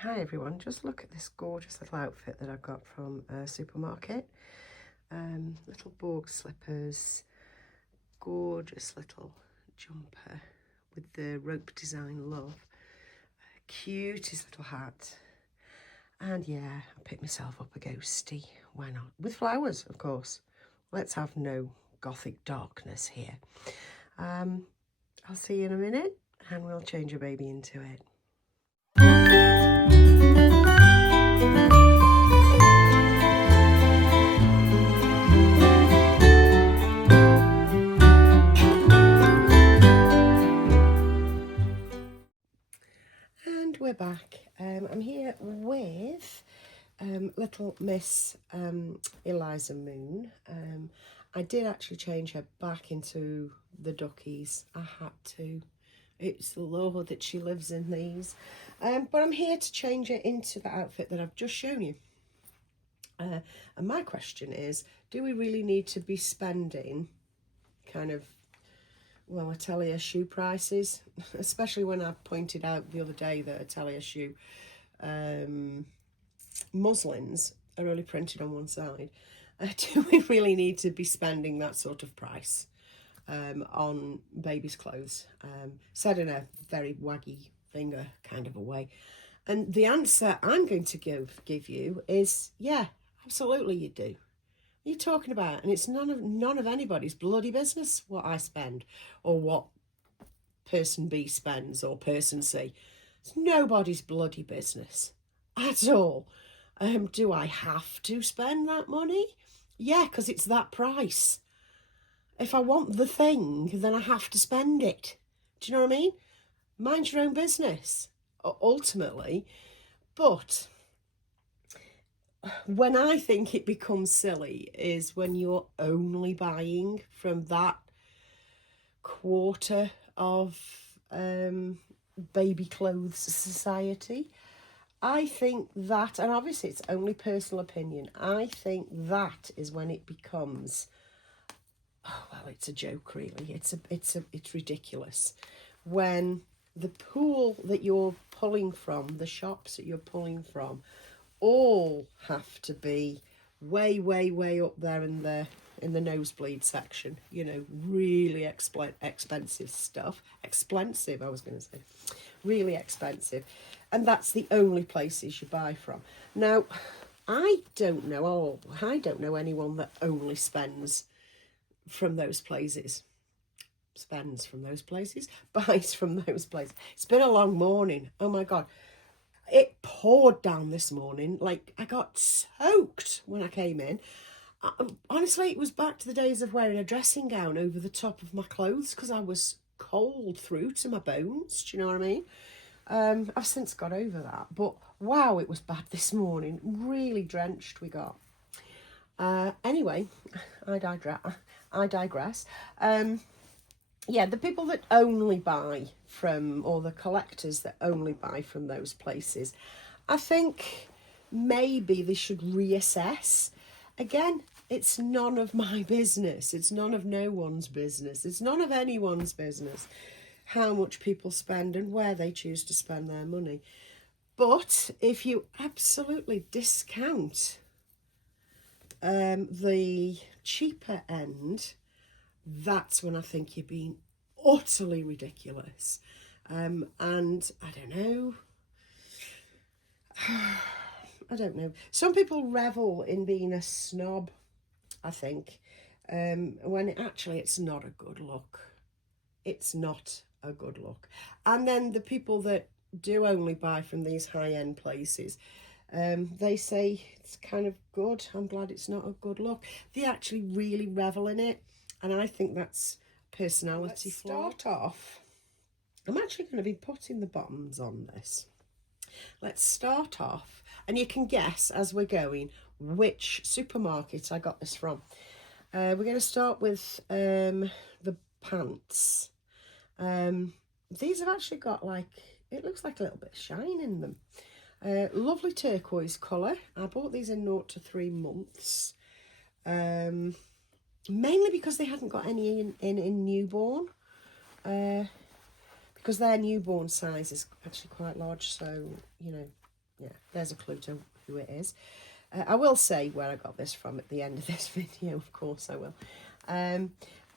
Hi everyone, just look at this gorgeous little outfit that I got from a supermarket. Little Borg slippers, gorgeous little jumper with the rope design love, cutest little hat, and yeah, I picked myself up a ghosty, why not? With flowers, of course. Let's have no gothic darkness here. I'll see you in a minute and we'll change your baby into it. And we're back. I'm here with little Miss Eliza Moon. I did actually change her back into the duckies. I had to. It's the law that she lives in these. But I'm here to change her into the outfit that I've just shown you. And my question is, do we really need to be spending kind of, well, Atelier shoe prices, especially when I pointed out the other day that Atelier shoe muslins are only printed on one side. Do we really need to be spending that sort of price on baby's clothes? Said in a very waggy finger kind of a way. And the answer I'm going to give you is, yeah, absolutely you do. What are you talking about? And it's none of anybody's bloody business what I spend or what person B spends or person C. It's nobody's bloody business at all. Do I have to spend that money? Yeah, because it's that price. If I want the thing, then I have to spend it. Do you know what I mean? Mind your own business, ultimately. But when I think it becomes silly is when you're only buying from that quarter of baby clothes society. I think that, and obviously it's only personal opinion, I think that is when it becomes, oh, well, it's a joke really. It's ridiculous when the pool that you're pulling from, the shops that you're pulling from, all have to be way up there in the nosebleed section. You know, really expensive stuff. Expensive, I was going to say. Really expensive. And that's the only places you buy from. Now, I don't know anyone that only spends from those places. Spends from those places, buys from those places. It's been a long morning. Oh my God. It poured down this morning. Like, I got soaked when I came in. Honestly, it was back to the days of wearing a dressing gown over the top of my clothes because I was cold through to my bones. Do you know what I mean? I've since got over that. But wow, it was bad this morning. Really drenched we got. Anyway, I digress. Yeah, the people that only buy from, or the collectors that only buy from those places, I think maybe they should reassess. Again, it's none of my business. It's none of no one's business. It's none of anyone's business how much people spend and where they choose to spend their money. But if you absolutely discount the cheaper end, that's when I think you're being utterly ridiculous. And I don't know. Some people revel in being a snob, I think, when it's not a good look. It's not a good look. And then the people that do only buy from these high-end places, they say it's kind of good. I'm glad it's not a good look. They actually really revel in it. And I think that's personality flaw. Let's start off. I'm actually going to be putting the bottoms on this. Let's start off, and you can guess as we're going which supermarket I got this from. We're going to start with the pants. These have actually got it looks like a little bit of shine in them. Lovely turquoise colour. I bought these in 0 to 3 months. Mainly because they hadn't got any in newborn. Because their newborn size is actually quite large, so, you know, Yeah, there's a clue to who it is. I will say where I got this from at the end of this video, of course I will.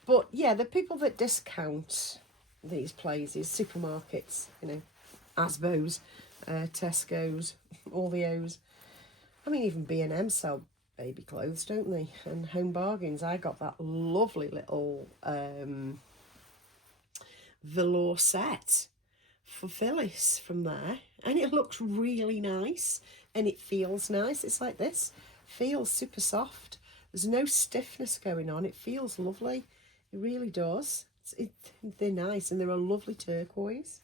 But yeah, the people that discount these places, supermarkets, you know, Asbo's, Tesco's, all the O's. I mean, even B&M sell baby clothes, don't they? And Home Bargains. I got that lovely little velour set for Phyllis from there, and it looks really nice and it feels nice. It's like this, feels super soft. There's no stiffness going on. It feels lovely. It really does. They're nice and they're a lovely turquoise.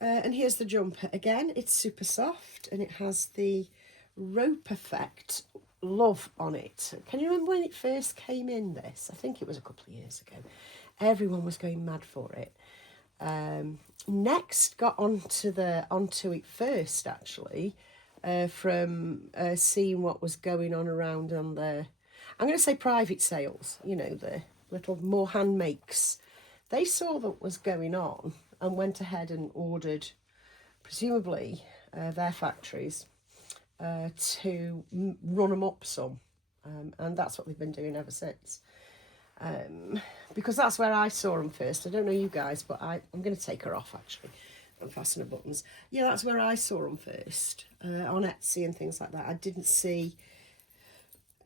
And here's the jumper again. It's super soft and it has the rope effect love on it. Can you remember when it first came in? This, I think it was a couple of years ago. Everyone was going mad for it. Next got onto it first actually, from seeing what was going on around on the, I'm going to say private sales, you know, the little more hand makes. They saw what was going on and went ahead and ordered, presumably their factories, to run them up some, and that's what they've been doing ever since. Because that's where I saw them first. I don't know you guys, but I'm going to take her off actually and fasten her buttons. Yeah, that's where I saw them first, on Etsy and things like that. I didn't see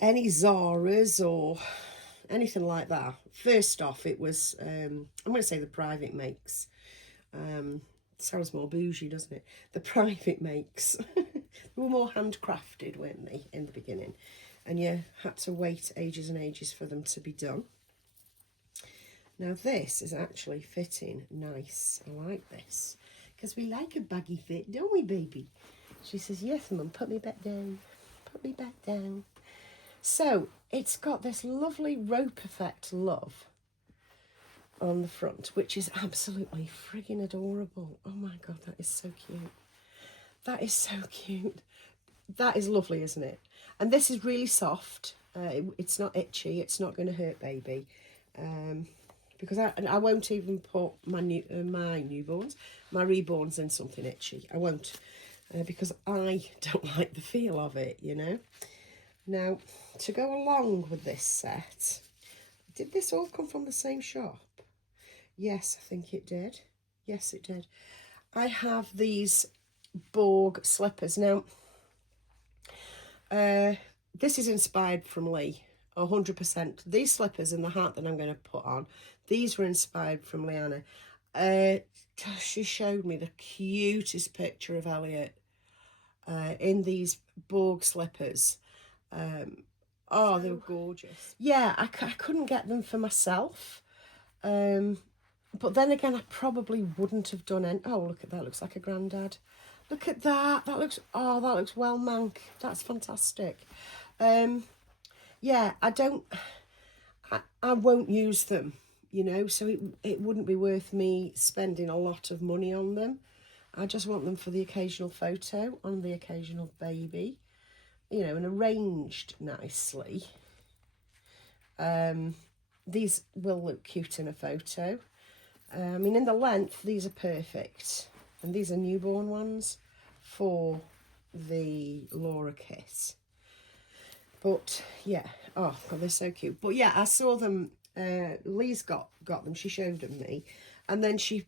any Zara's or anything like that. First off, it was, I'm going to say the private makes. Sounds more bougie, doesn't it? The private makes. They were more handcrafted, weren't they, in the beginning? And you had to wait ages and ages for them to be done. Now this is actually fitting nice. I like this. Because we like a baggy fit, don't we, baby? She says, yes, Mum, put me back down. Put me back down. So it's got this lovely rope effect love on the front, which is absolutely frigging adorable. Oh my God, that is so cute. That is so cute. That is lovely, isn't it? And this is really soft. It's not itchy. It's not going to hurt baby. Because I won't even put my newborns, my reborns in something itchy. I won't. Because I don't like the feel of it, you know. Now, to go along with this set, did this all come from the same shop? Yes, I think it did. Yes, it did. I have these Borg slippers. Now, this is inspired from Lee, 100%. These slippers and the hat that I'm going to put on, these were inspired from Leanna. She showed me the cutest picture of Elliot in these Borg slippers. Oh, they were gorgeous. Yeah, I couldn't get them for myself. But then again, I probably wouldn't have done any. Oh, look at that. Looks like a granddad. Look at that. That looks well mank. That's fantastic. Yeah, I won't use them, you know, so it wouldn't be worth me spending a lot of money on them. I just want them for the occasional photo on the occasional baby, you know, and arranged nicely. These will look cute in a photo. I mean, in the length, these are perfect. And these are newborn ones for the Laura Kiss. But, yeah. Oh, God, they're so cute. But, yeah, I saw them. Lee's got them. She showed them me. And then she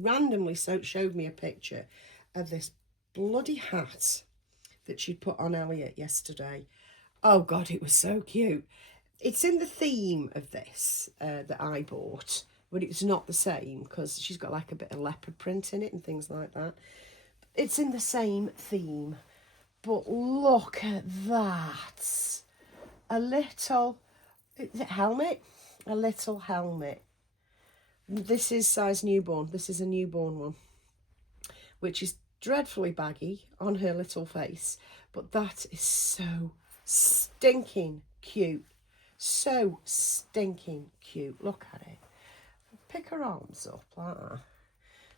randomly showed me a picture of this bloody hat that she'd put on Elliot yesterday. Oh, God, it was so cute. It's in the theme of this that I bought, but it's not the same because she's got like a bit of leopard print in it and things like that. It's in the same theme, but look at that. A little, is it helmet? A little helmet. This is size newborn. This is a newborn one, which is dreadfully baggy on her little face, but that is so stinking cute. So stinking cute. Look at it. Pick her arms up like that.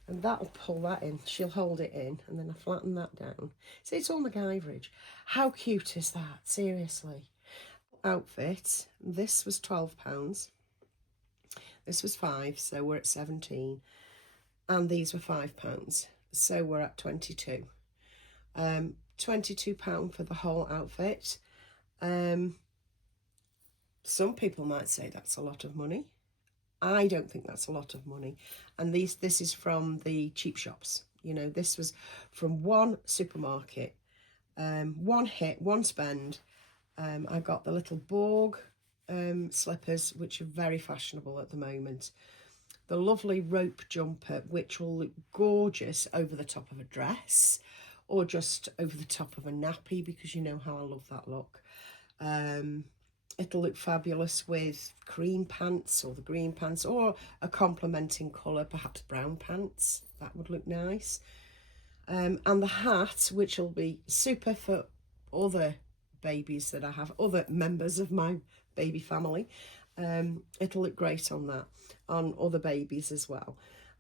And that'll pull that in. She'll hold it in. And then I flatten that down. See, it's all MacGyverage. How cute is that? Seriously. Outfit. This was £12. This was £5, so we're at 17. And these were £5, so we're at 22. £22 for the whole outfit. Some people might say that's a lot of money. I don't think that's a lot of money. And this is from the cheap shops. You know, this was from one supermarket. One hit, one spend. I got the little Borg slippers, which are very fashionable at the moment. The lovely rope jumper, which will look gorgeous over the top of a dress or just over the top of a nappy, because you know how I love that look. It'll look fabulous with cream pants or the green pants, or a complementing colour, perhaps brown pants. That would look nice. And the hat, which will be super for other babies that I have, other members of my baby family. It'll look great on that, on other babies as well.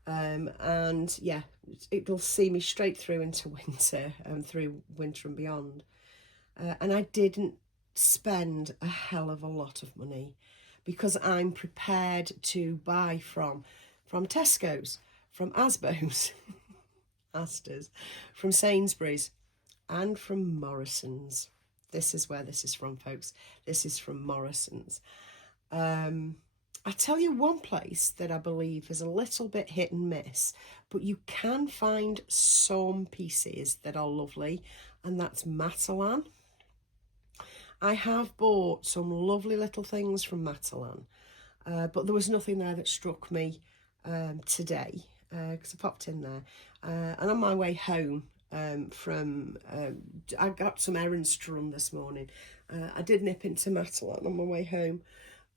And yeah, it'll see me straight through into winter and through winter and beyond. And I didn't spend a hell of a lot of money, because I'm prepared to buy from Tesco's, from Asbo's, Asda's, from Sainsbury's, and from Morrison's. This is where this is from, folks. This is from Morrison's. I tell you one place that I believe is a little bit hit and miss, but you can find some pieces that are lovely, and that's Matalan. I have bought some lovely little things from Matalan, but there was nothing there that struck me today, because I popped in there. And on my way home I got some errands to run this morning. I did nip into Matalan on my way home.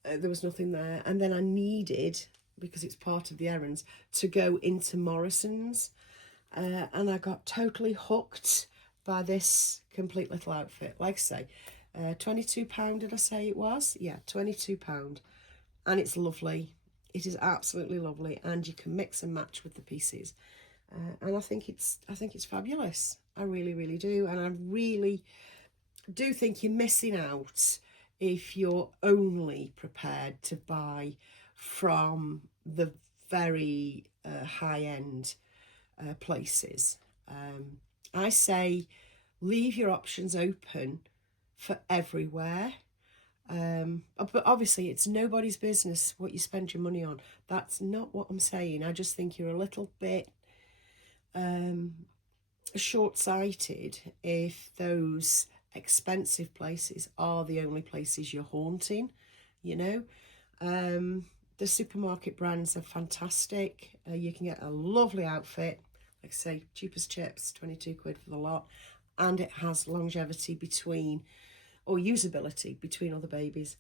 There was nothing there. And then I needed, because it's part of the errands, to go into Morrison's. And I got totally hooked by this complete little outfit. Like I say, £22, did I say it was? Yeah, £22. And it's lovely. It is absolutely lovely, and you can mix and match with the pieces. And I think it's fabulous. I really, really do. And I really do think you're missing out if you're only prepared to buy from the very high-end places. I say leave your options open for everywhere. But obviously it's nobody's business what you spend your money on. That's not what I'm saying. I just think you're a little bit short-sighted if those expensive places are the only places you're haunting, you know. The supermarket brands are fantastic. You can get a lovely outfit, like I say, cheap as chips, 22 quid for the lot, and it has longevity between, or usability between other babies,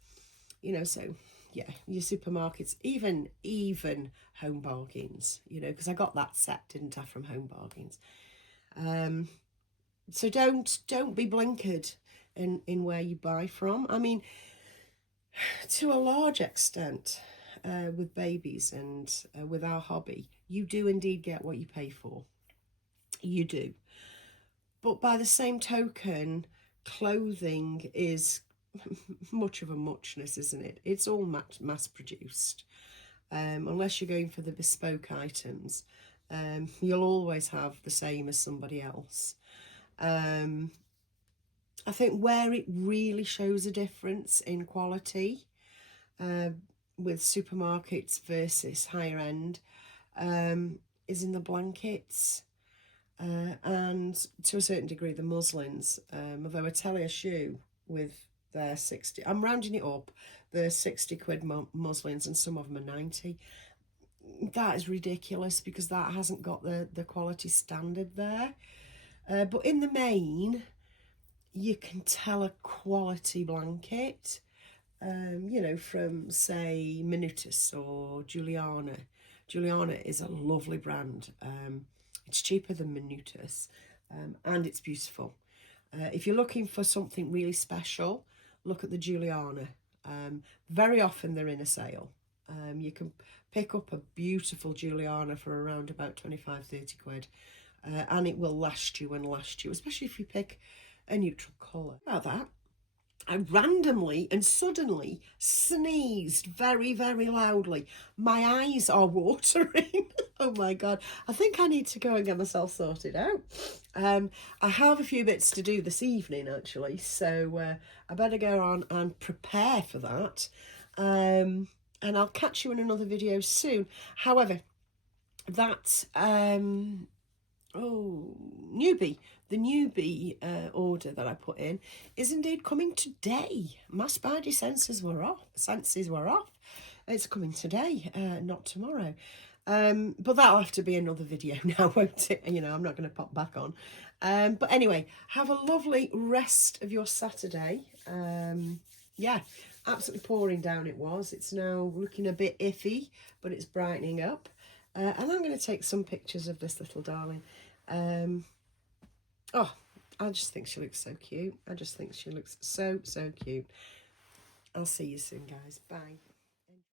you know. So yeah, your supermarkets, even Home Bargains, you know, because I got that set, didn't I, from Home Bargains. So don't be blinkered in where you buy from. I mean, to a large extent, with babies and with our hobby, you do indeed get what you pay for. You do. But by the same token, clothing is much of a muchness, isn't it? It's all mass produced. Unless you're going for the bespoke items, you'll always have the same as somebody else. I think where it really shows a difference in quality with supermarkets versus higher end is in the blankets. And to a certain degree the muslins, although I tell you a shoe with their 60, I'm rounding it up, the 60 quid muslins, and some of them are 90. That is ridiculous, because that hasn't got the quality standard there. But in the main, you can tell a quality blanket, you know, from say Minutus or Juliana. Juliana is a lovely brand. It's cheaper than Minutus, and it's beautiful. If you're looking for something really special, look at the Juliana. Very often they're in a sale. You can pick up a beautiful Juliana for around about 25-30 quid, and it will last you and last you, especially if you pick a neutral colour. About that, I randomly and suddenly sneezed very, very loudly. My eyes are watering. Oh my God. I think I need to go and get myself sorted out. I have a few bits to do this evening, actually, so I better go on and prepare for that. And I'll catch you in another video soon. However, that newbie. The newbie order that I put in is indeed coming today. My spidey senses were off. It's coming today, not tomorrow. But that'll have to be another video now, won't it? You know, I'm not going to pop back on. But anyway, have a lovely rest of your Saturday. Yeah, absolutely pouring down it was. It's now looking a bit iffy, but it's brightening up. And I'm going to take some pictures of this little darling. Oh, I just think she looks so cute. I just think she looks so, so cute. I'll see you soon, guys. Bye.